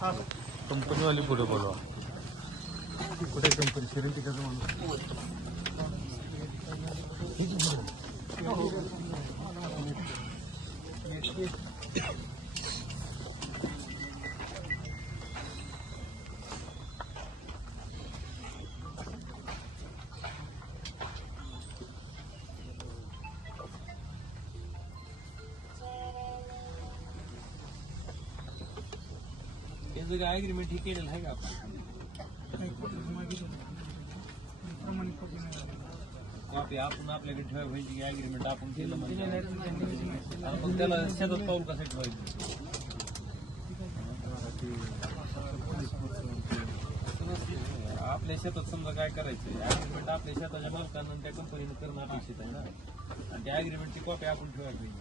कंपनीवाली पुढे बोलवा. कुठे कंपनी सिरेंटी कसं म्हणून ॲग्रीमेंट हे केलेलं आहे का आपण आपल्याकडे ठेवायला पाहिजे की ॲग्रीमेंट आपण केलं म्हणजे मग त्याला शेतात पाऊल कसं ठेवायचं. आपल्या शेतात समजा काय करायचं ॲग्रीमेंट आपल्या शेताच्या मालकांना त्या कंपनीनं करणं अपेक्षित आहे ना आणि त्या ॲग्रीमेंटची कॉपी आपण ठेवायला पाहिजे.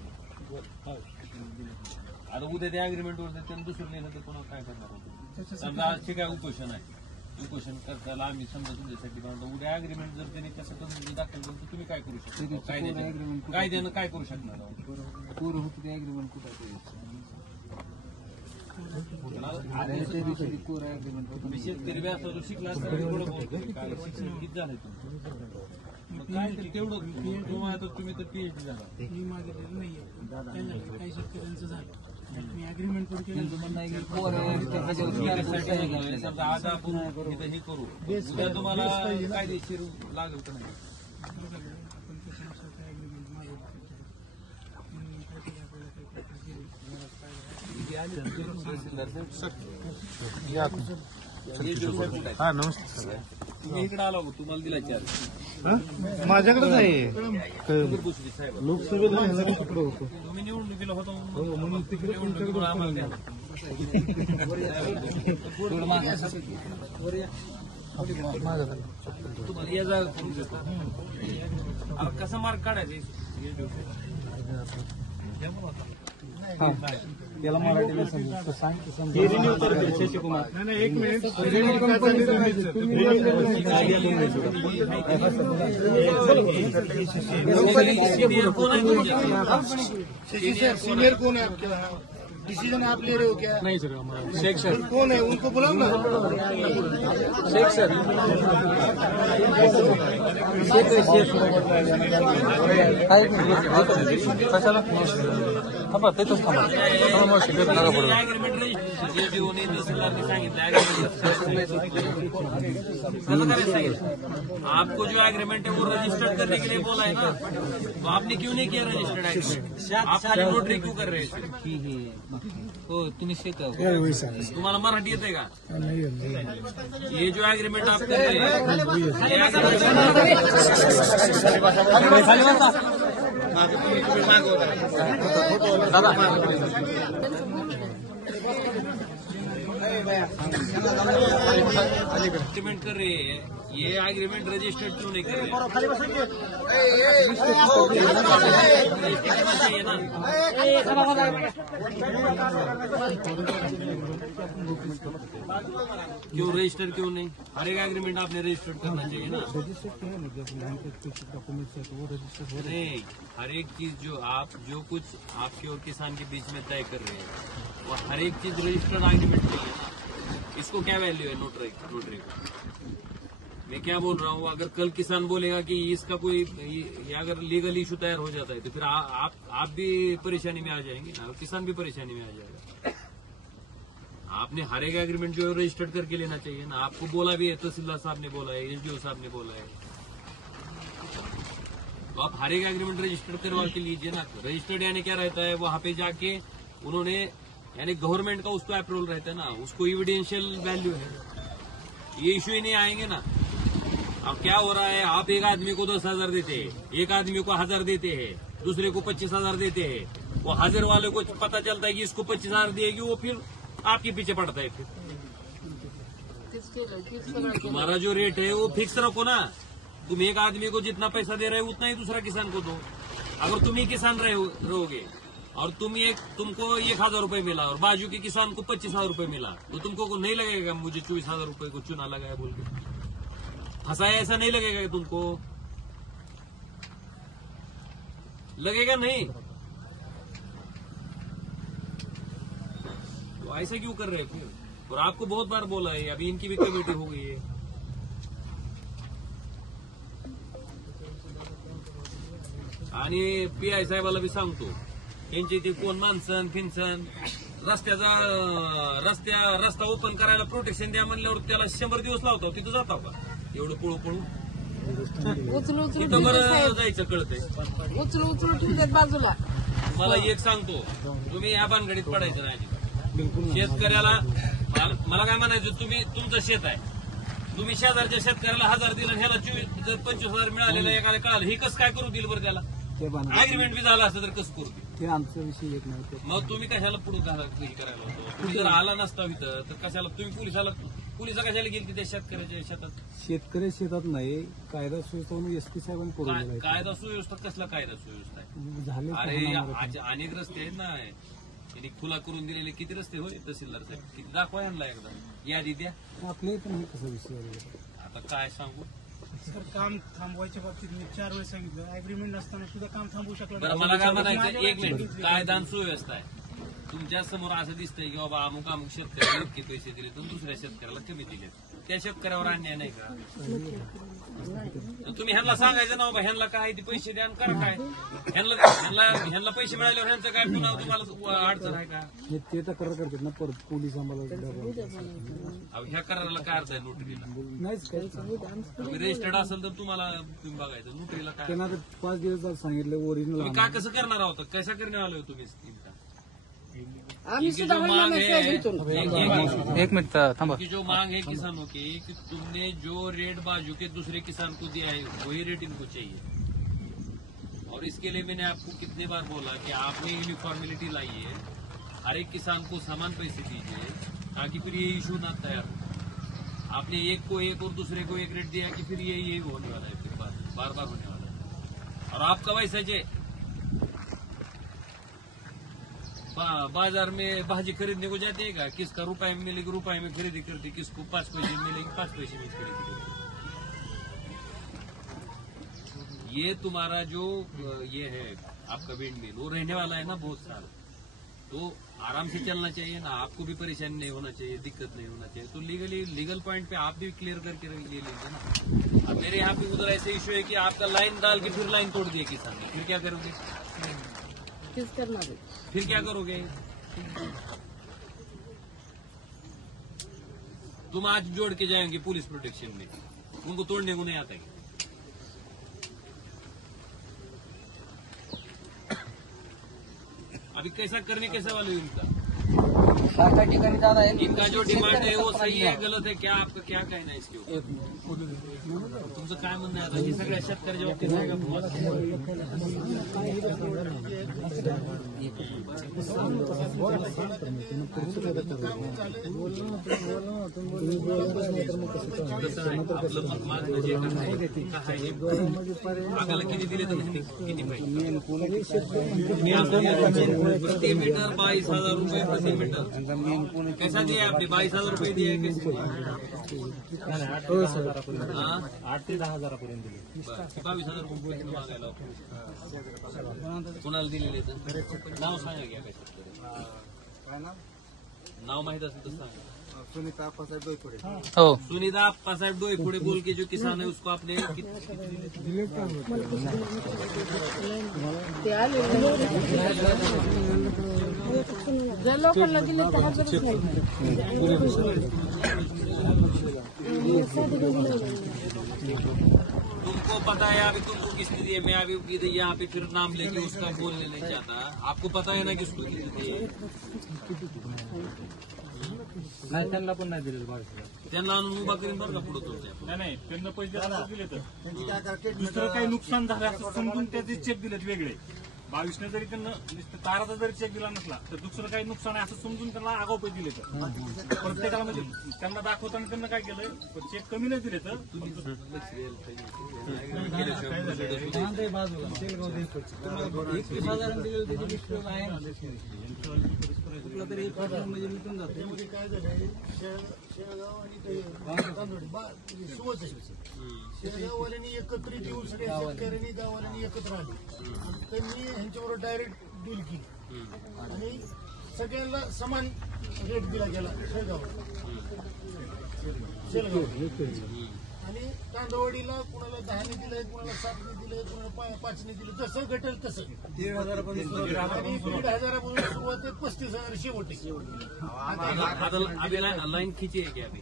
आता उद्या त्या ॲग्रीमेंटवर त्यांनी दुसरं नेलं तर कोणाला काय करणार होतं. समजा आजचे काय उपोषण आहे उपोषण करताना आम्ही समजा तुमच्यासाठी म्हणतो उद्या ॲग्रीमेंट जर त्यांनी कसं करून दाखल केलं तर तुम्ही काय करू शकता कायद्यानं काय करू शकणार शेतकरी व्यापार शिकला शिक्षण किती झालंय तुमचं काय तेवढं तुम्ही तर पीएचडी झाला मी मागितलेलं नाहीये काही शेतकऱ्यांचं झालं मी अग्रीमेंट पण केलं समजा आज आपण इथं हे करू उद्या तुम्हाला कायदेशीर लागेल का नाही हा नमस्कार इकडे आला हो तुम्हाला दिला चार माझ्याकडेच आहे लोकसभेला तुम्ही निवडणुकीला होतो म्हणून तिकडे आम्हाला द्या. तुम्हाला या जागा करून देतो कसा मार्क काढायचा त्याला मराठीला सांग शशिकुमार एक मिनिट सीनियर कौन है आपके यहाँ डिसीजन आप ले रहे हो क्या? नहीं सर हमारा शेख सर कौन है उनको बुलाओ ना. शेख सर कशाला थांबा तिथंच आपको जो एग्रीमेंट है वो रजिस्टर्ड करने के लिए बोला है ना तो आपने क्यों नहीं किया रजिस्टर्ड एग्रीमेंट आप खाली नोटरी क्यों कर रहे थे हो तुम्ही तुम्हाला मराठी येते का ये जो एग्रीमेंट आप कर रहे एग्रीमेंट कर रहे हैं ये एग्रीमेंट रजिस्टर्ड क्यों नहीं कर रहे क्यों रजिस्टर क्यों नहीं हर एक एग्रीमेंट आपने रजिस्टर्ड करना चाहिए ना नहीं हर एक चीज जो कुछ आपके और किसान के बीच में तय कर रहे हैं वो हर एक चीज रजिस्टर्ड एग्रीमेंट चाहिए ना इसको क्या वैल्यू है नोटरी को मैं क्या बोल रहा हूँ अगर कल किसान बोलेगा कि इसका कोई अगर लीगल इशू तैयार हो जाता है तो फिर आप भी परेशानी में आ जाएंगे ना किसान भी परेशानी में आ जाएगा. आपने हर एक एग्रीमेंट जो है रजिस्टर्ड करके लेना चाहिए ना आपको बोला भी है तहसीलदार साहब ने बोला है एसडीओ साहब ने बोला है तो आप हर एक एग्रीमेंट रजिस्टर्ड करवा के लीजिए ना. रजिस्टर्ड यानी क्या रहता है वहां पे जाके उन्होंने यानी गवर्नमेंट का उसको अप्रूवल रहता है ना उसको एविडेंशियल वैल्यू है ये इश्यू ही नहीं आएंगे ना. अब क्या हो रहा है आप एक आदमी को 10,000 देते हैं एक आदमी को 1,000 देते हैं दूसरे को 25,000 देते हैं वो 1,000 वाले को पता चलता है कि इसको 25,000 देगी वो फिर आपके पीछे पड़ता है. फिर तुम्हारा जो रेट है वो फिक्स रखो ना. तुम एक आदमी को जितना पैसा दे रहे हो उतना ही दूसरा किसान को दो. अगर तुम ही किसान रहोगे और तुमको 1,000 रुपए मिला और बाजू के किसान को 25,000 रुपए मिला तो तुमको नहीं लगेगा मुझे 24,000 रुपए को चुना लगाया बोल के फंसाया ऐसा नहीं लगेगा तुमको लगेगा नहीं तो ऐसा क्यों कर रहे फिर और आपको बहुत बार बोला है, अभी इनकी भी कमिटी हो गई है। आणि PI साहेबाला बी सांगतो, यांची ती कोण माणसं फिनसन रस्ता ओपन करायला प्रोटेक्शन द्या म्हणल्यावर त्याला 100 दिवस लावतो, तिथं जाता का एवढं पळू पळू? उचलू उचलू तिथं बरं जायचं कळतंय. उचलू उचलू ठेवतात बाजूला. मला एक सांगतो, तुम्ही या भानगडीत पडायचं नाही. शेतकऱ्याला मला काय म्हणायचं, तुम्ही तुमचं शेत आहे, तुम्ही शेजारच्या शेतकऱ्याला 1000 दिलं, ह्याला 25,000 मिळालेलं एखाद्या कळालं, हे कसं काय करू दिलं बरं? त्याला अग्रीमेंट बी झालं असतं तर कसं करू दिलं? ते आमचा विषय एक नाही. मग तुम्ही कशाला पुढे करायला होतो? तुम्ही जर आला नसता इथं तर कशाला तुम्ही पोलिसा कशाला गेली त्या शेतकऱ्याच्या शेतात? शेतकरी शेतात नाही, कायदा सुव्यवस्था म्हणून SP साहेबांनी पुरवलेला आहे. कायदा सुव्यवस्था कसला कायदा सुव्यवस्था आहे? झाले अरे अनेक रस्ते आहेत ना, त्यांनी खुला करून दिलेले किती रस्ते होय तहसीलदार साहेब? किती दाखवा यांना एकदा यादी द्या. आपले पण हे कसा विषय आहे? आता काय सांगू? सर काम थांबवायच्या बाबतीत मी 4 वेळेस सांगितलं, अग्रीमेंट नसताना सुद्धा काम थांबवू शकलं बरं मला काय म्हणायचं, एक मिनिट, कायदा आणि सुव्यवस्था आहे. तुमच्या समोर असं दिसतंय की बाबा अमुक शेतकऱ्याला इतके पैसे दिले तर दुसऱ्या शेतकऱ्याला कमी दिले, त्या शेतकऱ्यावर अन्याय नाही का? तुम्ही ह्यांना सांगायचं ना बाबा, ह्यांना काय ते पैसे द्या आणि करा काय. ह्यांना पैसे मिळाल्यावर ह्यांचं काय पुन्हा तुम्हाला अडचण आहे का? ते तक्रार करतात ना, परत पोलीस आम्हाला ह्या कराराला काय अर्थ आहे नोटरीला? नाहीच काय. तुम्ही रजिस्टर्ड असेल तर तुम्हाला तुम्ही बघायचं, नोटरीला काय? त्यांना 5 दिवस सांगितलं ओरिजिनल. तुम्ही काय कसं करणार आहोत? कशा करण्यात आलोय तुम्ही? आम्ही सुद्धा हरणार नाही साहेब इथून. एक मिनट थांबा. की जो मांग है किसानों की कि तुमने जो रेट बाजू के दूसरे किसान को दिया है वही रेट इनको चाहिए। और इसके लिए मैंने आपको कितने बार बोला कि आपने यूनिफॉर्मिलिटी लाई है, हर एक किसान को समान पैसे दीजिए ताकि फिर ये इशू ना तैयार हो। आपने एक को एक और दूसरे को एक रेट दिया कि फिर यही होने वाला है, फिर बार बार होने वाला है। और आपका वैसा जे बाजार में भाजी खरीदने को जाते हैं, किसका रुपए में मिलेगी रुपए में खरीदी करती, किसको 5 पैसे में मिलेगी 5 पैसे में खरीदी करती। ये तुम्हारा जो ये है आपका विंड मिल, वो रहने वाला है ना बहुत साल, तो आराम से चलना चाहिए ना, आपको भी परेशानी नहीं होना चाहिए, दिक्कत नहीं होना चाहिए। तो लीगल पॉइंट पे आप भी क्लियर करके ले लीजिए ना। अब मेरे यहाँ पे उधर ऐसे इशू है कि आपका लाइन डाल के फिर लाइन तोड़ दिए किसान ने, फिर क्या करोगे? किस करणार आहे? फिर क्या करोगे? तुम आज जोड़ के जाएंगे पुलिस प्रोटेक्शन में, उनको तोड़ने को नहीं आता है। अभी कैसा करने कैसा वाले हो इनका? इनका जो डिमांड है वो सही है गलत है, क्या आपका क्या कहना है इसके ऊपर? तुमचं काय म्हणणं आहे आता? हे सगळ्या शेतकऱ्याच्या बाबतीत आहे का आगाला किती दिले तर किती पाहिजे? प्रति मीटर 22,000 रुपये प्रति मीटर। कैसा दिया आपने? 22,000 रुपये दिए कैसे? 8 ते 10,000पर्यंत दिले. 22,000 रुपये मागायला कोणाला दिलेले तर नाव सांगा घ्या काय नाव माहित असेल तर सांगा। सुनीता आप्पासाहेब डोईफोडे. हो सुनीता आप्पासाहेब डोईफोडे बोल के जो किसान है उसको आपने ते आले ज्या लोकांना दिले ते हजरच तुमको पता है अभी तुमको किसने दिए? मैं अभी यहाँ पे फिर नाम लेके उसका बोलने नहीं चाहता। आपको पता है ना कि उसको किसने दिए? नाही, त्यांना पण नाही दिले. त्यांना आणून उभा करीन बरं का पुढे तुमच्या? नाही त्यांना पैसे दिले तर दुसरं काही नुकसान झालं असं समजून त्याचे चेक दिलेत वेगळे. 22ने जरी त्यांना ताराचा जरी चेक दिला नसला तर दुसरं काही नुकसान आहे असं समजून त्यांना आगाऊ पैसे दिले तर प्रत्येकाला म्हणजे त्यांना दाखवताना त्यांना काय केलं, चेक कमी नाही दिले तर त्यामध्ये काय झालंय, शेळगाव आणि शेळगाववाल्यांनी एकत्रित येऊन सगळ्या शेतकऱ्यांनी गाववाल्यांनी एकत्र आले आणि त्यांनी ह्यांच्याबरोबर डायरेक्ट डील केली आणि सगळ्यांना समान रेट दिला गेला शेलगाव आणि कांदवाडीला कुणाला 10ने दिलंय, कुणाला 7ने दिलंय, कुणाला 5ने दिलं, जसं घटेल तसं 1,500 आणि 1,500 सुरुवात आहे, 35,000 शेवटी. अभी लाइन खींची है क्या अभी?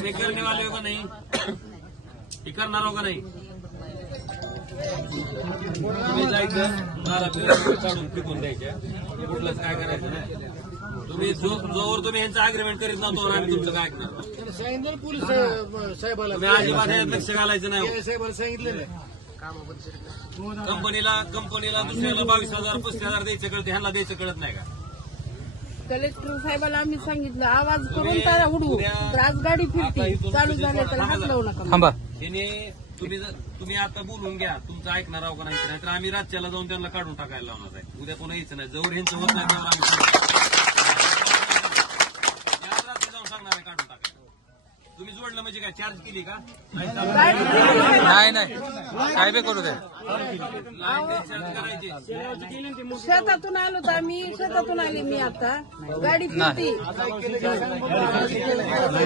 हे करने वाले हो का नाही? हे करणार हो का नाही? तुम्ही जायचं मला काढून फेकून द्यायच्या, कुठलंच काय करायचं नाही. तुम्ही जोवर तुम्ही यांचं अग्रीमेंट करीत ना तोवर आम्ही तुमचं काय करणार. त्यानं सांगितलं पोलीस साहेबाला, तुम्ही अजिबात यात लक्ष घालायचं नाही. साहेबाला सांगितलेलं आहे. कंपनीला दुसऱ्याला 22,000 35,000 द्यायचं कळत, ह्यांना द्यायचं कळत नाही का? कलेक्टर साहेबाला आम्ही सांगितलं आवाज करून त्याला उडवू, तर आज गाडी फिरती चालू झाली तर हात लावू नका. त्याने तुम्ही आता बोलून घ्या, तुमचं ऐकणार आहो का नाही, तर आम्ही रातच्याला जाऊन त्यांना काढून टाकायला लावणार आहे. उद्या कोणा यायचं नाही, जवळ ह्यांचं होत नाही त्यावर आम्ही रात्री जाऊन सांगणार आहे काढून टाकायला. तुम्ही जोडलं म्हणजे काय चार्ज केली का? नाही काय बी करू दे. चार्ज करायची. शेतातून आलो तर आम्ही, शेतातून आली मी आता, गाडी फिरती,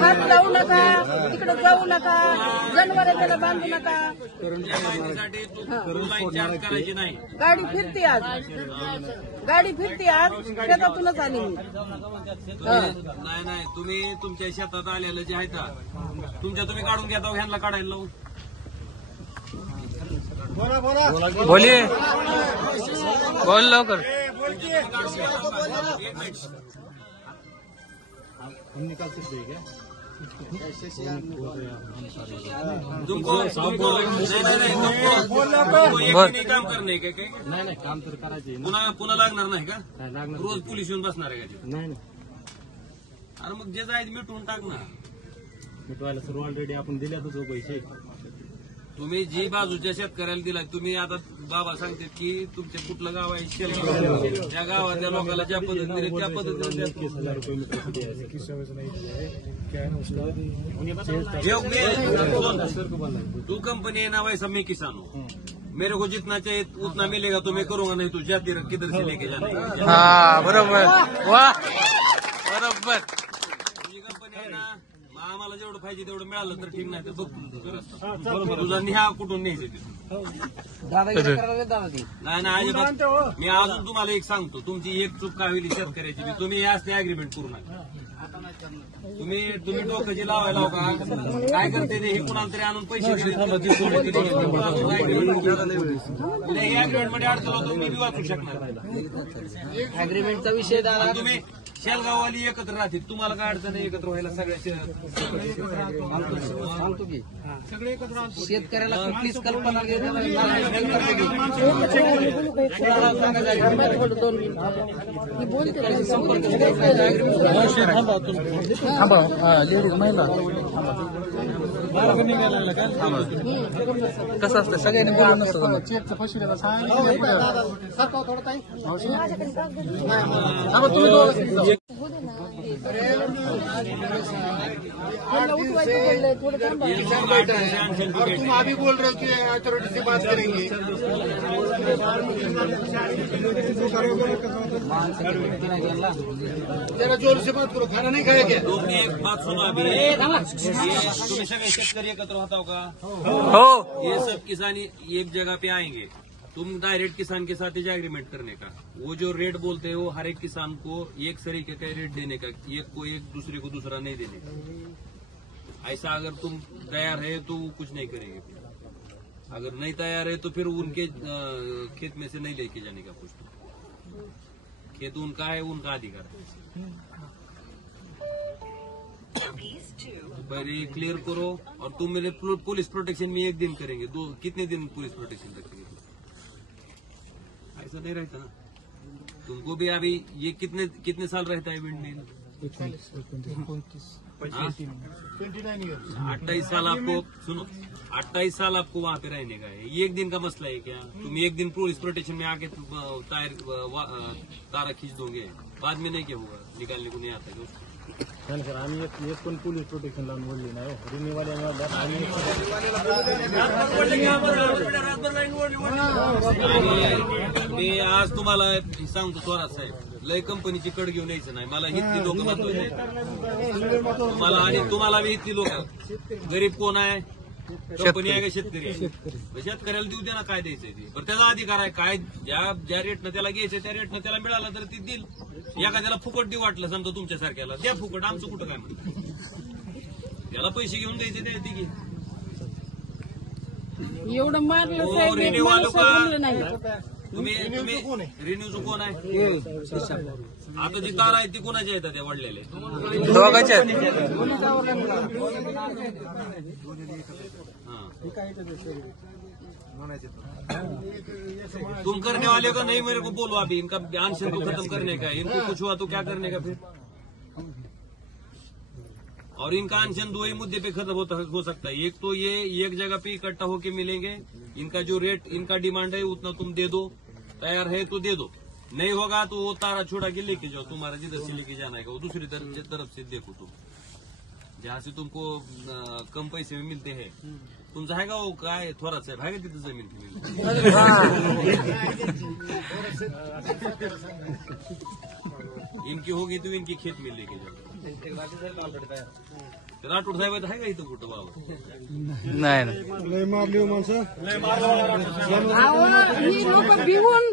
हात लावू नका, तिकडे जाऊ नका, जनावर त्याला बांधू नका, साठी लाईन चार्ज करायची नाही. गाडी फिरती आज, शेतातूनच आली मी. नाही तुम्ही तुमच्या शेतात आलेलं जे आहे ना, तुम्ही काढून घेता, ह्यांना काढायला लावू. बोलिए बोल लवकर. तुमको काम करणे काय काय? नाही काम तर करायचे. पुन्हा लागणार नाही का? रोज पोलीस येऊन बसणार आहे का? नाही अरे मग जे जायचं मिटवून टाक ना. मिटवायला सर्व ऑलरेडी आपण दिल्यातच हो पैसे. तुम्ही जी बाजूच्या शेतकऱ्याला दिला, तुम्ही आता बाबा सांगतात की तुमच्या कुठलं गाव आहे शेलगाव, त्या गावातल्या लोकांना ज्या पद्धतीने त्या पद्धतीने तू कंपनी है ना, वैसा मैं किसान हूँ. मेरे को जितना चाहिए उतना मिलेगा तो मैं करूंगा, नहीं तो जाती किधर से लेके जाना. हा बरोबर. वा बरोबर. तुझी कंपनी आहे ना, आम्हाला जेवढं पाहिजे तेवढं मिळालं तर ठीक, नाही तर बघ तुझा निहा कुठून न्यायचं तिथून. नाही अजिबात. मी अजून तुम्हाला एक सांगतो, तुमची एक चूक काय होईल शेतकऱ्याची, तुम्ही असते अग्रीमेंट करू नका. तुम्ही डोकं जे लावायला हो का, काय करते ते हे कुणाला तरी आणून पैसे अग्रीमेंट मध्ये अडचण तुम्ही बी वाचू शकणार. अग्रीमेंटचा विषय तुम्ही शेलगाववाली एकत्र राहतील, तुम्हाला काय अडचण आहे एकत्र व्हायला सगळ्या सांगतो की शेतकऱ्याला कुठलीच कल्पना कसं असतं सगळ्यांनी बोलून नसतं. चेकचं पैसे द्यायला सांगितलं. और तुम अभी बोल रहे हो कि अथॉरिटी से बात करेंगे. जरा जोर से बात करो, खाना नहीं खाया क्या? तुम्ही एक बात सुनो अभी, तुम्ही सगळे शेतकरी एकत्र होता का? हो. ये सब किसान एक जगह पे आएंगे, तुम डायरेक्ट किसान के साथ ही एग्रीमेंट करने का. वो जो रेट बोलते हैं वो हर एक किसान को एक सरीके का रेट देने का, एक को एक दूसरे को दूसरा नहीं देने का. ऐसा अगर तुम तैयार है तो कुछ नहीं करेंगे. अगर नहीं तैयार है तो फिर उनके खेत में से नहीं लेके जाने का कुछ. खेत उनका है, उनका अधिकार है. पहले क्लियर करो. और तुम मेरे पुलिस प्रोटेक्शन में 1 दिन करेंगे, कितने दिन पुलिस प्रोटेक्शन रखेंगे? ऐसा नहीं रहता ना. तुमको भी अभी ये कितने साल रहता है विंड मिल? 29 ईयर्स. 28 साल आपको सुनो, 28 साल आपको वहाँ पे रहने का है. ये 1 दिन का मसला है क्या? तुम 1 दिन पुलिस प्रोटेक्शन में आके तारा खींच दोगे, बाद में नहीं क्या होगा, निकालने को नहीं आता है उसको. नाही सर, आम्ही एक पण पोलीस प्रोटेक्शन लावून बोलली नाही. रिन्यूवाल्याने मी आज तुम्हाला सांगतो थोरात साहेब, लय कंपनीची कड घेऊन यायचं नाही. मला हितली लोक महत्वाचे तुम्हाला, आणि तुम्हाला बी हितली लोक. गरीब कोण आहे, कंपनी आहे का शेतकरी आहे? शेतकऱ्याला देऊ दे ना, काय द्यायचंय ते. पण त्याचा अधिकार आहे, काय ज्या रेटनं त्याला घ्यायचं त्या रेटनं त्याला मिळाला तर ती देईल. एखाद्याला फुकट देऊ वाटलं समजा तुमच्यासारख्याला, द्या फुकट. आमचं कुठं काय म्हणतं, त्याला पैसे घेऊन द्यायचे ते घे. एवढं मारलं हो, साहेब, एक रिन्यू माणूस वालो का? बोललं नाही. तुम्ही रिन्यूचं कोण आहे? आता जी तार आहे ती कोणाची आहेत त्या वडलेले? दोघांच्या तुम करने वाले का नहीं, मेरे को बोलो अभी. इनका आंसर को खत्म करने का है. इनको कुछ हुआ तो क्या करने का फिर? और इनका अनशन दो ही मुद्दे पे खत्म हो सकता है. एक तो ये एक जगह पे इकट्ठा होके मिलेंगे, इनका जो रेट इनका डिमांड है उतना तुम दे दो, तैयार है तो दे दो, नहीं होगा तो वो तारा छोड़ा के लेके जाओ. तुम्हारा जिधर से लेके जाना है वो दूसरी तरफ से देखो तुम, जहाँ से तुमको कम पैसे में मिलते हैं. तुमचं आहे का वो काय थोरात साहेब, आहे का तिथं जमीन? इनकी होगी तो इनकी खेत में लेके जाओ. राठोड साहेब आहे का इथं कुठं बाबा? नाही ही लोक भिवून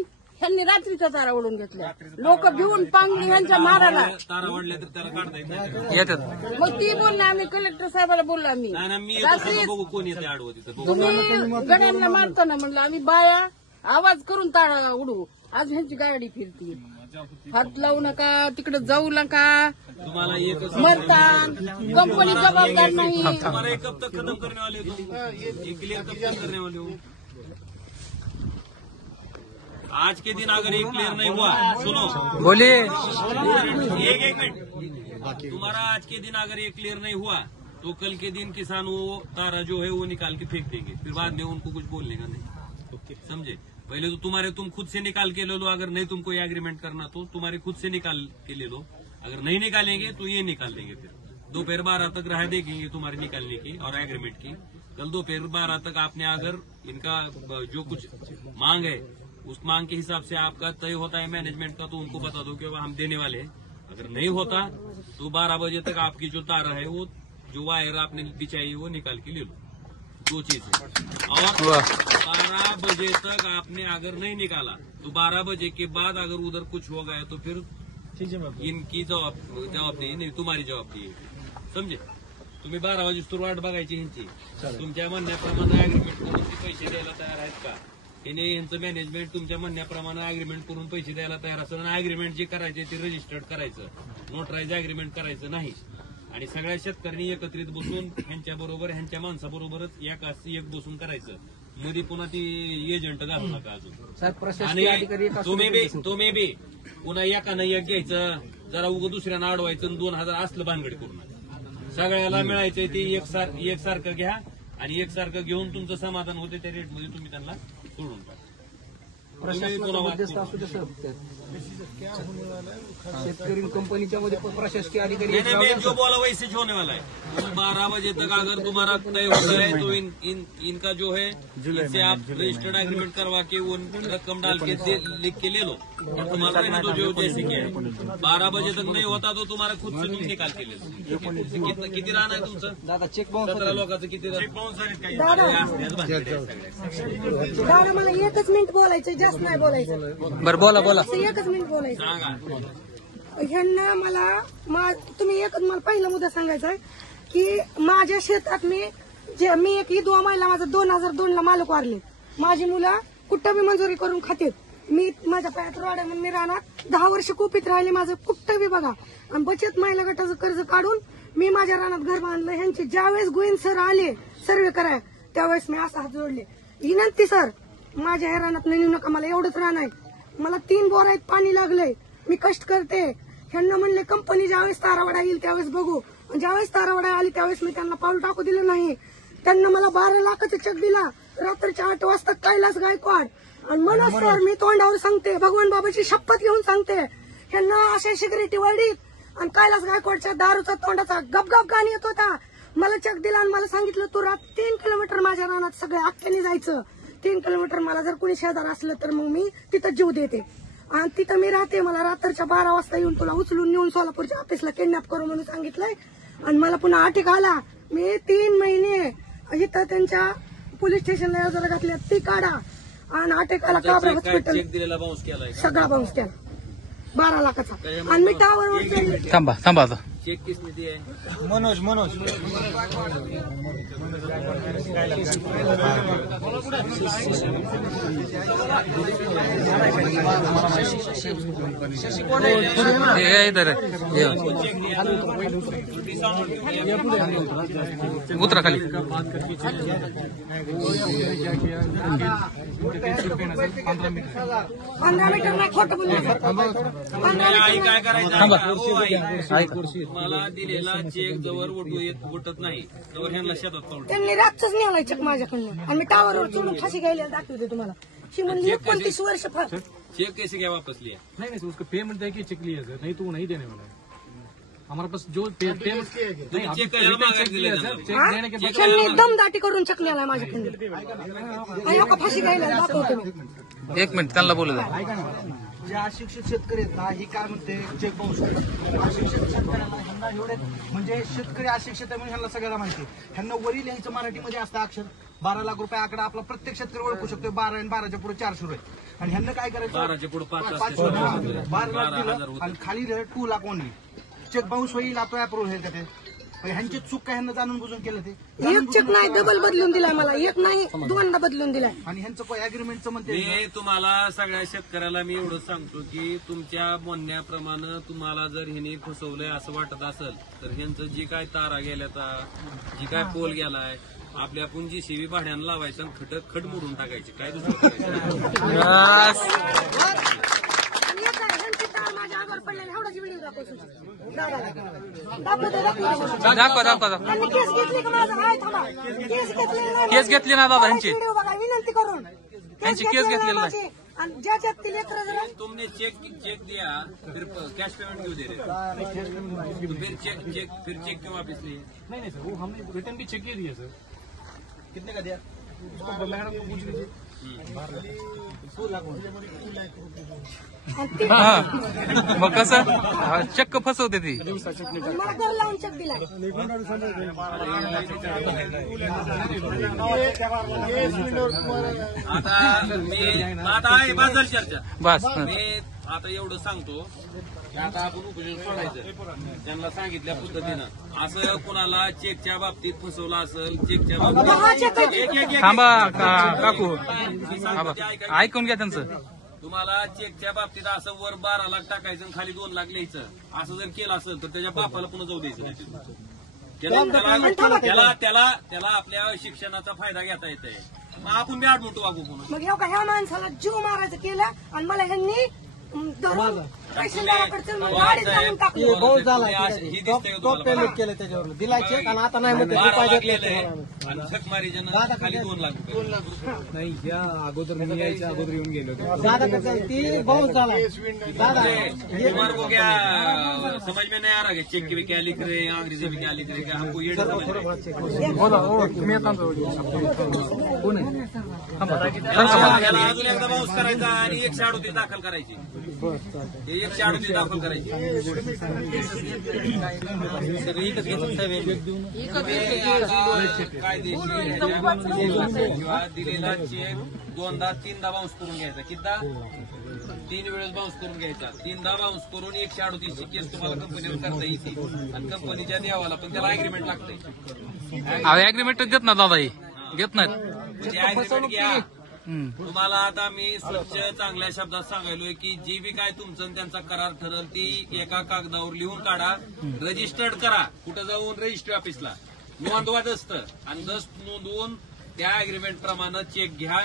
ह्यांनी रात्रीचा तारा ओढून घेतला. लोक भिवून पांगली ह्यांच्या माराला. तारा वाढल्या तर त्याला काढता येत नाही. येतात. मग ती बोलले, आम्ही कलेक्टर साहेबाला बोललो. आम्ही नाही ना, मी येतो सगळं बघू कोण येते आडवं तिथं बघू. तुम्ही गड्यांना मारतो ना म्हणलं, आम्ही बाया आवाज करून तारा उडवू. आज ह्यांची गाडी फिरती. हात लावू नका, तिकडे जाऊ नका, तुम्हाला एकच मरतात. कंपनी जबाबदार नाही. तुम्हाला एक कब तक खत्म करने वाले हो तुम? एक क्लियर कब तक करने वाले हो? आज के दिन अगर ये क्लियर नहीं हुआ, सुनो बोलिए. एक मिनट, तुम्हारा आज के दिन अगर ये क्लियर नहीं हुआ तो कल के दिन किसान वो तारा जो है वो निकाल के फेंक देंगे. फिर बाद में उनको कुछ बोलने का नहीं. समझे? पहले तो तुम खुद से निकाल के ले लो. अगर नहीं तुमको ये एग्रीमेंट करना तो तुम्हारे खुद से निकाल के ले लो. अगर नहीं निकालेंगे तो ये निकाल देंगे. फिर दोपहर 12 तक राह देखेंगे तुम्हारे निकालने की और एग्रीमेंट की. कल दोपहर 12 तक आपने अगर इनका जो कुछ मांग है उस मांग के हिसाब से आपका तय होता है मैनेजमेंट का, तो उनको बता दो कि हम देने वाले हैं. अगर नहीं होता तो 12 बजे तक आपकी जो तारा है वो जो वायर आपने बिछाई वो निकाल के ले लो. 2 चीज है. और 12 बजे तक आपने अगर नहीं निकाला तो 12 बजे के बाद अगर उधर कुछ हो गया तो फिर इनकी जबाबदारी नाही, तुम्हारी जबाबदारी आहे. समजे? तुम्ही 12 वाजेस्तोवर वाट बघायची ह्यांची. तुमच्या म्हणण्याप्रमाणे अग्रीमेंट करून ते पैसे द्यायला तयार आहेत का? त्याने यांचं मॅनेजमेंट तुमच्या म्हणण्याप्रमाणे अग्रीमेंट करून पैसे द्यायला तयार असेल आणि अग्रीमेंट जे करायचे ते रजिस्टर्ड करायचं, नोटराईज अग्रीमेंट करायचं नाही. आणि सगळ्या शेतकऱ्यांनी एकत्रित बसून ह्यांच्या बरोबर ह्यांच्या माणसाबरोबरच एक बसून करायचं. मध्ये पुन्हा ती एजंट घालू नका अजून. आणि तुम्ही बी पुन्हा एकानं एक घ्यायचं, जरा उगं दुसऱ्यानं अडवायचं, 2000 असलं भानगडी करून सगळ्याला मिळायचंय ते एकसारखं घ्या आणि एकसारखं घेऊन तुमचं समाधान होते त्या रेटमध्ये तुम्ही त्यांना सोडून टाका. शेतकरी कंपनीच्या मध्ये प्रशासकीय अधिकारी मैं जो बोला वैसे ही होने वाला है. 12 बजे तक अगर तुम्हारा तय होता है तो इनका जो है इनसे आप रजिस्टर्ड एग्रीमेंट करवा के वो रकम डाल के लिख के ले लो और तुम्हारा रहने दो जो जैसे क्या है. 12 बजे तक नहीं होता तो तुम्हारा खुद से तुम निकाल के ले लो. किती राहणार आहे तुमचं? दादा चेक बाउन्स 17 लोकांचं किती राहणार? दादा मला एकच मिनिट बोलायचं, जास्त नाही बोलायचं. बरं बोला एकच मिनिट बोलायचं. सांगा. ह्यांना तुम्ही एकच मला पहिला मुद्दा सांगायचा आहे की माझ्या शेतात मी एक विधवा महिला, माझा 2002 ला मालक वारले. माझी मुलं कुठं बी मंजुरी करून खातेत. मी माझ्या पायात रोड्या म्हणून मी राहणार 10 वर्ष कुपीत राहिले. माझं कुठं बी बघा. आणि बचत महिला गटाचं कर्ज काढून मी माझ्या रानात घर बांधलं. ह्यांचे ज्यावेळेस गोविंद सर आले सर्वे कराय त्यावेळेस मी असा हात जोडले. विनंती सर, माझ्या ह्या रानात नेऊ नका. मला एवढंच रान आहे. मला 3 बोर आहेत, पाणी लागलंय, मी कष्ट करते. ह्यांना म्हणले कंपनी ज्यावेळेस तारावाडा येईल त्यावेळेस बघू. ज्यावेळेस तारावाडा आली त्यावेळेस मी त्यांना पाऊल टाकू दिलं नाही. त्यांना मला 12 लाखाचा चेक दिला रात्रीच्या 8 वाजता कैलास गायकवाड. आणि मनोज सर, मी तोंडावर सांगते, भगवान बाबाची शपथ घेऊन सांगते, ह्यांना अशा सिक्युरिटी वाढीत आणि कैलास गायकवाडच्या दारूचा तोंडाचा गपगप गाणी येत होता. मला चेक दिला आणि मला सांगितलं तू 3 किलोमीटर माझ्या रानात सगळ्या अख्ख्याने जायचं. 3 किलोमीटर मला जर कोणी शेजार असलं तर मग मी तिथं जीव देते आणि तिथं मी राहते. मला रात्रीच्या 12 वाजता येऊन तुला उचलून नेऊन सोलापूरच्या ऑफिसला किडनॅप करू म्हणून सांगितलंय. आणि मला पुन्हा अटक आला. मी 3 महिने इथं त्यांच्या पोलीस स्टेशनला जर घातल्या ती काढा आणि अटकाला काबरा हॉस्पिटल चेक दिलेला बाउन्स केलाय का? सगळा बाउन्स केला 12 लाखाचा. आणि मी टावर थांबा आता चेक किसने दिया है? मनोज इधर उतरा खाली. 15 मीटर नाही खोटं बोलू आई काय करायचं मला दिलेला चेक जवळ उठत नाही जवळ ह्यांना शेतात तोडलं. त्यांनी रातच नेलाय चेक माझ्याकडनं आणि मी टावरवर चढून फाशी घ्यायला दाखवते तुम्हाला. शी म्हणली 29 वर्ष फार. चेक कैसे क्या वापस लिया? नहीं सर, उसका पेमेंट दे के चेक लिया सर, नहीं तो वो नहीं देने वाला है. हमारे पास जो पेमेंट नहीं चेक कशाला मागायला दिलं सर, त्यांना? चेक देने के बाद त्यांनी दमदाटी करून चेक नेलाय माझ्याकडनं आणि लोक फाशी घ्यायला दाखवते मी. 1 मिनिट त्यांना बोलू द्या. ऐका ना, जे अशिक्षित शेतकरी आहेत ना, ही काय म्हणते चेक बाउन्स अशिक्षित शेतकऱ्यांना ह्यांना एवढे म्हणजे शेतकरी अशिक्षित आहे म्हणून ह्यांना सगळ्याला माहिती. ह्यांना वरील यायचं मराठीमध्ये असतं अक्षर. 12 लाख रुपये आकडा आपला प्रत्येक शेतकरी ओळखू शकतो. 12 आणि 12च्या पुढे 4 सुरू आहे. आणि ह्यांना काय करायचं 12च्या पुढे 5 12 लाख दिलं आणि खाली 2 लाख ओनली. चेक बाउन्स होईल आता अप्रूव्ह होईल का ते? ह्यांची चूक काय ह्यांना जाणून बुजून केलं ते? एक चेक नाही डबल बदलून दिलाय मला. एक नाही 2दा बदलून दिलाय. आणि ह्यांचं काय अग्रीमेंटचं म्हणते मी तुम्हाला सगळ्या शेतकऱ्याला मी एवढं सांगतो की तुमच्या म्हणण्याप्रमाणे तुम्हाला जर ह्यांनी फसवलंय असं वाटत असेल तर ह्यांचं जी काय तारा गेल्या जी काय पोल गेलाय आपल्या आपण जी शिवी भाड्यानं लावायचं आणि खड मोडून टाकायची काय दुसरं करायचं. आणि एक आहे, ह्यांची तार माझ्या अंगावर पडलेली एवढाच व्हिडिओ दाखवतो. दाखवते. दाखवा. त्यांनी केस घेतली का माझं? हाय थांबा. केस घेतली ना दादा ह्यांची. व्हिडिओ बघा विनंती करून. ह्यांची केस घेतलेली नाही. माझी. आणि ज्याच्यात ती लेकरं जरा तुमने चेक दिया फिर कैश पेमेंट क्यों दे रहे? तो फिर चेक क्यों वापस लिए? नहीं सर, वो हमने रिटर्न भी चेक ही दिया सर. कितने का दिया? उसको मैडम को पूछ लीजिए. मग कसं चक्क फसवते ती. मला घर लावून चेक दिलाय. आता आहे बाजार चर्चा. बस मी आता एवढं सांगतो की आता आपण उपोषण सोडायचं. त्यांना सांगितल्या पद्धतीनं असं कुणाला चेकच्या बाबतीत फसवलं असेल चेकच्या बाबतीत थांबा काकू ऐकून घ्या त्यांचं. तुम्हाला चेकच्या बाबतीत असं वर 12 लाख टाकायचं आणि खाली 2 लाख लिहायचं असं जर केलं असेल तर त्याच्या बापाला पुन्हा जाऊ द्यायचं नाही. त्याला आपल्या शिक्षणाचा फायदा घेता येतोय. मग आपण बी आडमुठं वागू पुन्हा. मग ह्या माणसाला जीव मारायचं केलं आणि मला ह्यांनी धरून तहसीलदाराकडे मग गाडीत घालून टाकलं. ही दिसतंय का तुम्हाला? पेमेंट केलं त्याच्यावर दिलाय चेक आणि आता नाही म्हणते 12 लाख लिहिलंय आणि थकमारीच्या खाली 2 लाख रुपये. नहीं, या अगोदर मी यायच्या अगोदर येऊन गेलो होतो. दादा ती बाउन्स झाला. दादा तुम्हारे को क्या समझ में नहीं आ रहा कि चेक में क्या लिख रहे हैं अंग्रेजी में क्या लिख रहे हैं क्या हमको ये नहीं समझ रहे? याला अजून एकदा बाउन्स करायचा आणि 138 दाखल करायची. 138 दाखल करायची. किंवा दिलेला चेक 2दा 3दा बाउन्स करून घ्यायचा. कितीदा? 3 वेळेस बाउन्स करून घ्यायचा. 3दा बाउन्स करून 138 ची केस तुम्हाला कंपनीवर करता येते आणि कंपनीच्या देवाला पण त्याला अग्रीमेंट लागतंय. अग्रीमेंट देत ना दादा घेत नाहीत. म्हणजे अग्रीमेंट घ्या. तुम्हाला आता मी स्वच्छ चांगल्या शब्दात सांगायलोय की जी बी काय तुमचं आणि त्यांचा करार ठरल ती एका कागदावर लिहून काढा. रजिस्टर्ड करा. कुठं जाऊन रजिस्ट्री ऑफिसला नोंदवायचं असतं आणि जस नोंदवून त्या अग्रीमेंट प्रमाणे चेक घ्या.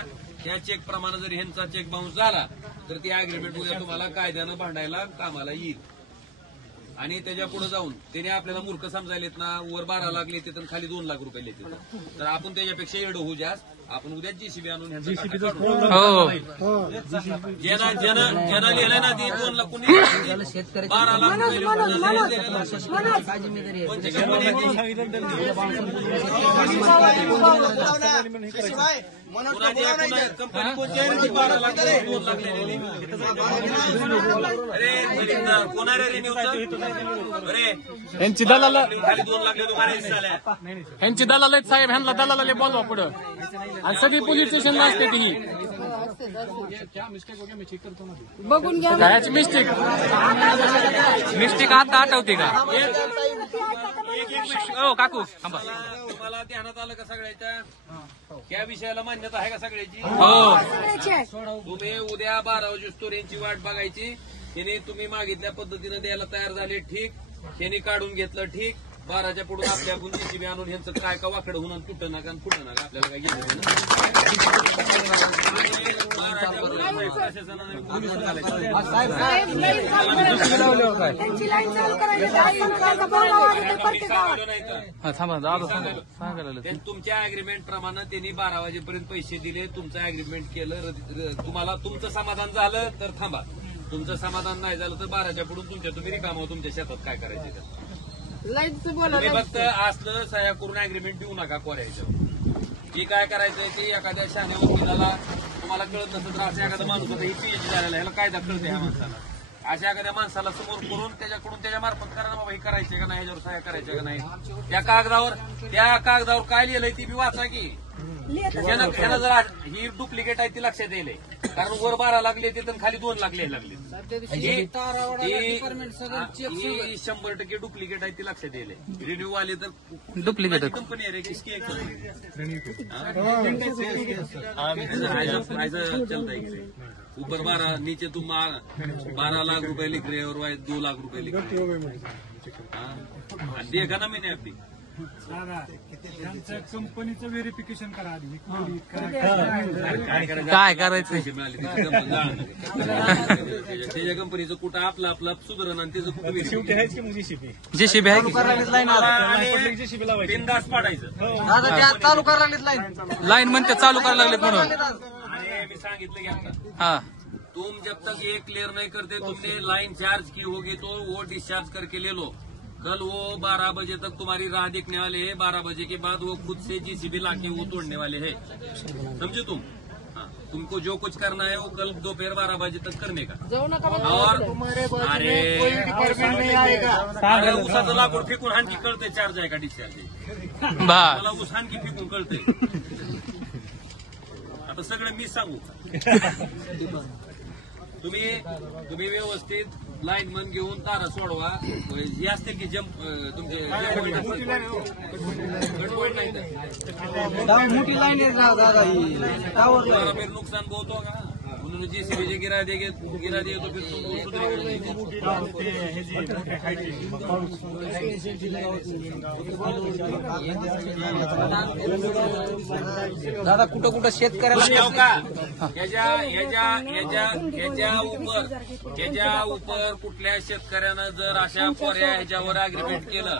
त्या चेक प्रमाणे जर ह्यांचा चेक बाउन्स झाला तर ती अग्रीमेंट उद्या तुम्हाला कायद्यानं भांडायला कामाला येईल. आणि त्याच्या पुढे जाऊन त्याने आपल्याला मूर्ख समजायला येत ना वर 12 लाख लिहिते तर खाली 2 लाख रुपये लिहिते तर आपण त्याच्यापेक्षा एवढं होऊ जास्त आपण उद्या जीसीबी आणून हो ज्यांना लिहिलंय ना ती 2 लाख कोणी 12 लाख कंपनी कोणती 12 लाख 2 लाख लिहिलेली अरे कोणारे रिन्यूचं अरे यांची दलाल खाली 2 लाख तुम्हाला झाल्या यांची दलाल आहेत साहेब, ह्यांना दलाला बोलवा पुढं आणि सगळी पोलीस स्टेशनला असते ती. बघून घ्या. कायची मिस्टेक आता आठवते का? हो काकू थांबा. तुम्हाला ध्यानात आलं का सगळ्याच्या या विषयाला मान्यता आहे का सगळ्याची? हो तुम्ही उद्या 12 वाजेस्तोर यांची वाट बघायची. त्यांनी तुम्ही मागितल्या पद्धतीने द्यायला तयार झाले ठीक, त्यांनी काढून घेतलं ठीक. 12च्या पुढून आपल्या आपण जीसीबी आणून यांचं काय का वाकडं होऊन तुटं नका आणि फुटं नका आपल्याला काय घेतलं तुमच्या अग्रीमेंट प्रमाणे त्यांनी 12 वाजेपर्यंत पैसे दिले, तुमचं अग्रीमेंट केलं, तुम्हाला तुमचं समाधान झालं तर थांबा, तुमचं समाधान नाही झालं तर 12च्या पुढून तुम्ही रिकामा तुमच्या शेतात काय करायचे लाईटचं बोला. तुम्ही फक्त असलं सह्या करून अग्रीमेंट देऊ नका कोऱ्याचं. की काय करायचंय की एखाद्या शहाण्या वकिलाला तुम्हाला कळत नसतं तर असं एखादा माणूस होता ही पीएचडी झालेला ह्याला कायदा कळते ह्या माणसाला, अशा एखाद्या माणसाला समोर करून त्याच्याकडून त्याच्या मार्फत करा ना बाबा हे करायचे का नाही, ह्याच्यावर सह्या करायच्या का नाही. त्या कागदावर काय लिहिलंय ती बी वाचा की. त्यानं जर ही डुप्लिकेट आहे ती लक्षात येईल, कारण वर 12 लाख लिहिते तर खाली 2 लाख लिहायला लागले. 100% डुप्लिकेट आहे ती लक्षात येईल. रिन्यू आले तर डुप्लिकेट कंपनी आहे रे किसकी ऐसा चलता है कि ऊपर 12 नीचे तुम 12 लाख रुपए लिख रहे और 2 लाख रुपए लिख रहे. देखा ना मैंने अभी त्यांचं कंपनीचं व्हेरिफिकेशन करा आधी. काय करायचं? त्याच्या कंपनीचं कुठं आपलं सुधारण आणि त्याचं कुठं शेवटी आहेच की मग जीसीबी जेसीबी आहे बिनधास्त पाडायचं. चालू करायला लाईन लाईन म्हणते चालू करायला लागले म्हणून. आणि मी सांगितलं की आता हा तुम जब तक ये क्लियर नहीं करते तुमने लाइन चार्ज की होगी तो वो डिस्चार्ज करके ले लो. कल वो 12 बजे तक तुम्हारी राह देखने वाले हैं. 12 बजे के बाद वो खुद से जीसीबी लाके वो तोड़ने वाले हैं. समझे तुम? हाँ, तुमको जो कुछ करना है वो कल दोपहर 12 बजे तक करने का. जाऊ नका. और अरे डिपार्टमेंट नहीं आएगा. अरे उसाचं लाकूड फेकून हानकी कळते चार्ज आहे का डिस्चार्ज आहे. मला ऊस हानकी फेकून कळते. आता सगळं मी सांगू. तुम्ही व्यवस्थित लाईन मन घेऊन तारा सोडवा. हे असते की जम्प तुमचे गटपॉईंट नाही तर मोठी लाईन आहे दादा ही. फिर नुकसान बहुत होगा. उन्होंने जीसीबी जे गिरा दिए तो फिर तुमको दादा कुठं कुठं शेतकऱ्याला याच्या उपर कुठल्या शेतकऱ्यानं जर अशा पर्याय ह्याच्यावर अग्रीमेंट केलं,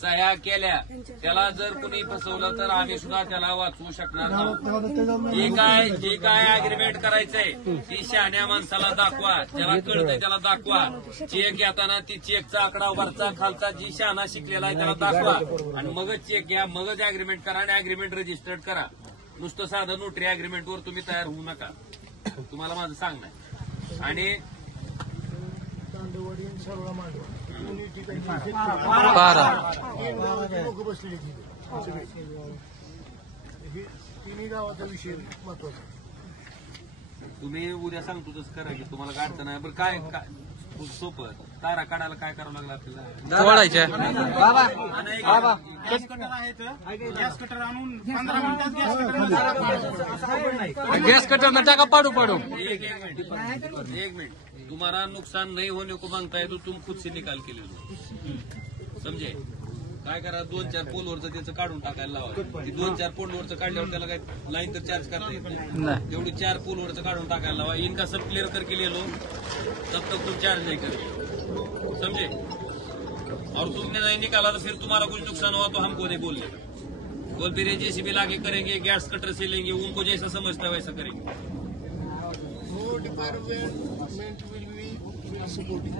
सह्या केल्या, त्याला जर कुणी फसवलं तर आम्ही सुद्धा त्याला वाचवू शकणार नाही. जे काय अग्रीमेंट करायचंय ती शहाण्या माणसाला दाखवा, ज्याला कळतंय त्याला दाखवा. चेक घेताना ती चेकचा आकडा वरचा खालचा जी शहाणा शिकलेला आहे त्याला दाखवा आणि मगच चेक घ्या, मगच अग्रीमेंट करा आणि अग्रीमेंट रजिस्टर्ड करा. नुसतं साधं नोटरी अग्रीमेंटवर तुम्ही तयार होऊ नका, तुम्हाला माझं सांगणं आहे. आणि लोक बसलेले तिन्ही गावाचा विषय महत्वाचा. तुम्ही उद्या सांगतो तसं करा की तुम्हाला काय अडचण आहे. बरं काय सोपं तारा काढायला काय करावं लागलं आपल्याला? तोडायच्या गॅस कटर आहे तर गॅस कटर आणून 15 मिनिटात गॅस कटर टाका पाडू एक मिनट तुम्हारा नुकसान नहीं होने को मांगता है तो तुम खुद से निकाल के ले लो. समजे काय करा 2-4 पोलवरचं त्याचं काढून टाकायला लावा. 2-4 पोलवरचं काढल्यावर त्याला काय लाईन तर चार्ज करता येत नाही. तेवढी 4 पोलवरचं काढून टाकायला लावा. इनका सब क्लियर करके ले लो तब तक तुम चार्ज नहीं करेंगे. समझे? और तुमने नहीं निकाला तो फिर तुम्हारा कुछ नुकसान हुआ तो हमको नहीं बोलने. बोल फिर जेसीबी लाके करेंगे, गैस कटर से लेंगे, उनको जैसा समझता है वैसा करेंगे। No department will be supporting.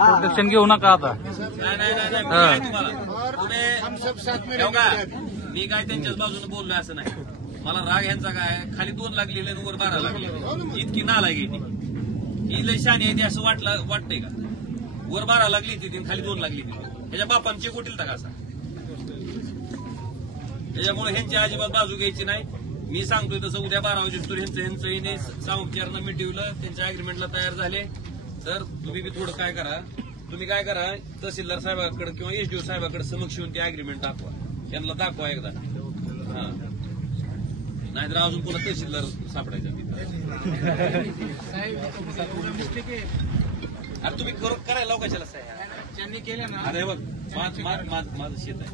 Protection घेऊ नका आता. नाही मी काय तुम्हाला तुम्ही हम सब साथ में हो का? रहेंगे. मी काय त्यांच्याच बाजूने बोललोय असं नाही. मला राग ह्यांचा काय, खाली 2 लागलेले आणि वर 12 लागलेले, इतकी नालायक आहे ती. ही लय शानी आहे ती असं वाटतंय का? वर 12 लागली ती आणि खाली 2 लागली ती. ह्याच्या बापांचे कोटील का असा? त्याच्यामुळे ह्यांची अजिबात बाजू घ्यायची नाही. मी सांगतोय तसं उद्या 12 वाजेस्तोर ह्यांचं हिने सावंतचारनं मिटवलं, त्यांच्या अग्रीमेंटला तयार झाले. तर तुम्ही बी थोडं काय करा, तुम्ही काय करा, तहसीलदार साहेबांकडे किंवा एसडीओ साहेबांकडे समक्ष येऊन ते अग्रीमेंट दाखवा, त्यांना दाखवा एकदा. हा, नाहीतर अजून पुन्हा तहसीलदार सापडायचा. अरे तुम्ही करायला लाव कशाला त्यांनी केलं ना. अरे बघ माझं शेत आहे,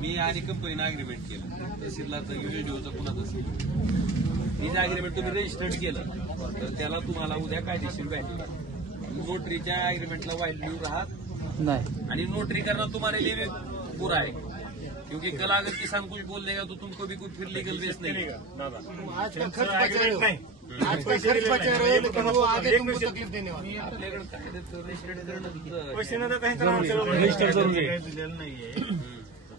मी आणि कंपनीनं अग्रीमेंट केलं, तहसीलदारचं एसडीओचं कुणाचं असेल, मी जे अग्रीमेंट तुम्ही रजिस्टर्ड केलं तर त्याला तुम्हाला उद्या कायदेशीर व्हॅल्यू, नोटरीच्या अग्रीमेंटला व्हॅल्यू राहत नाही. आणि नोटरी करना तुम्हारे लिए भी बुरा है, क्योंकि कल अगर किसान कुछ बोल देगा तो तुमको भी कुछ फिर लीगल बेस नहीं. आज का खर्च बचा रहे हो. आज का खर्च बचा रहे हो, लेकिन वो आगे तुमको तकलीफ देने वाले. आपल्याकडे काय रजिस्टर्ड करणं पैसे न देता रजिस्टर करून दिलेलं नाहीये.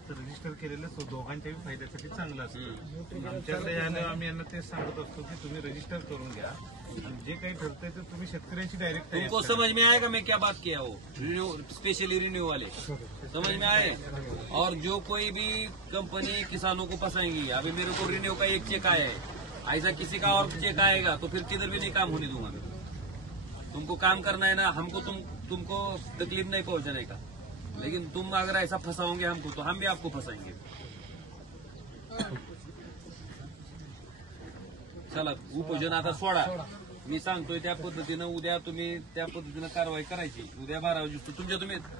रजिस्टर केलेलं दोघांच्याही फायद्यासाठी चांगलं असतं. आमच्याकडे आम्ही यांना तेच सांगत असतो की तुम्ही रजिस्टर करून घ्या, आणि जे काही ठरतंय ते तुम्ही शेतकऱ्यांची डायरेक्ट. तुमको समझ में आएगा मैं क्या बात किया हो, स्पेशली रिन्यू वाले समझ में आए. और जो कोई भी कंपनी किसानों को फंसाएंगी, अभी मेरे को रिन्यू का एक चेक आया है, ऐसा किसी का और चेक आएगा तो फिर किधर भी नहीं काम होने दूंगा. तुमको काम करना है ना, हमको तुमको तकलीफ नहीं पहुंचाने का, लेकिन तुम अगर ऐसा फंसाओगे हमको तो हम भी आपको फंसाएंगे. चला उपोषण आता सोडा, मी सांगतोय त्या पद्धतीनं उद्या तुम्ही त्या पद्धतीनं कारवाई करायची. उद्या 12 वाजता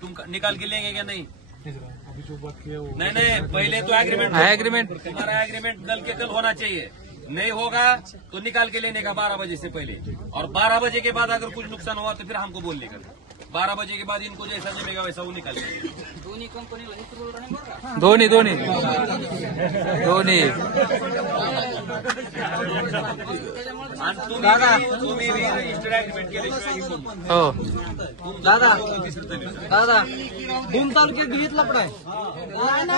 तुम निकाल के लेंगे क्या नहीं? नहीं पहले तो एग्रीमेंट तुम्हारा एग्रीमेंट कल के कल होना चाहिए. नहीं होगा तो निकाल के लेने का 12 बजे से पहले, और 12 बजे के बाद अगर कुछ नुकसान हुआ तो फिर हमको बोलने का. 12 बजे के बाद इनको जैसा जमेगा वैसा वो निकाल लेंगे. दोन्ही कंपनीला हे रूल राहील बरं का. दोन्ही आणि तुम्ही रजिस्टर्ड एग्रीमेंट केल्याशिवाय हे बोलू. हो दादा भूम तालुक्यात घेतला पडाय. आणि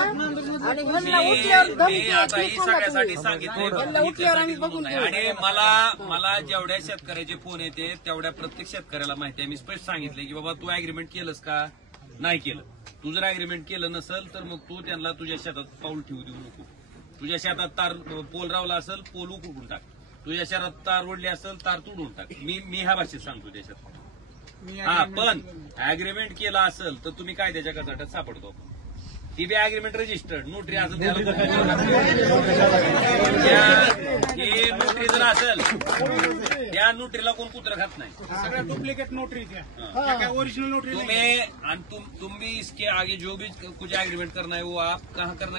ह्यांना उठल्यावर मी धमकी आता आहे, ही ती सांगा सगळ्यासाठी तुम्ही. सांगितलं, ह्यांना उठल्यावर आम्ही बघून घेऊ. आणि मला जेवढ्या शेतकऱ्याचे फोन येते तेवढ्या प्रत्येक शेतकऱ्याला माहिती आहे. मी स्पष्ट सांगितले की बाबा तू अग्रीमेंट केलंस का, नाही केलं. तू जर अग्रीमेंट केलं नसेल तर मग तू त्यांना तुझ्या शेतात पाऊल ठेवू देऊ नको. तुझ्या शेतात तार पोल रावला असेल, पोल उकळून टाक. तुझ्या शेतात तार ओढली असेल, तार तोडून टाक. मी ह्या भाषेत सांगतो त्याच्यात. हा, पण अग्रीमेंट केला असेल तर तुम्ही कायद्याच्या गटारात सापडतो. ती बी अग्रीमेंट रजिस्टर्ड नोटरी असेल, हे नोटरी जर असेल त्या नोटरीला कोण कुत्र खात नाही. सगळ्या डुप्लिकेट नोटरी त्या ओरिजिनल नोटरी तुम्हें तुम भी इसके आगे जो भी कुछ एग्रीमेंट करना है वो आप कहाँ करना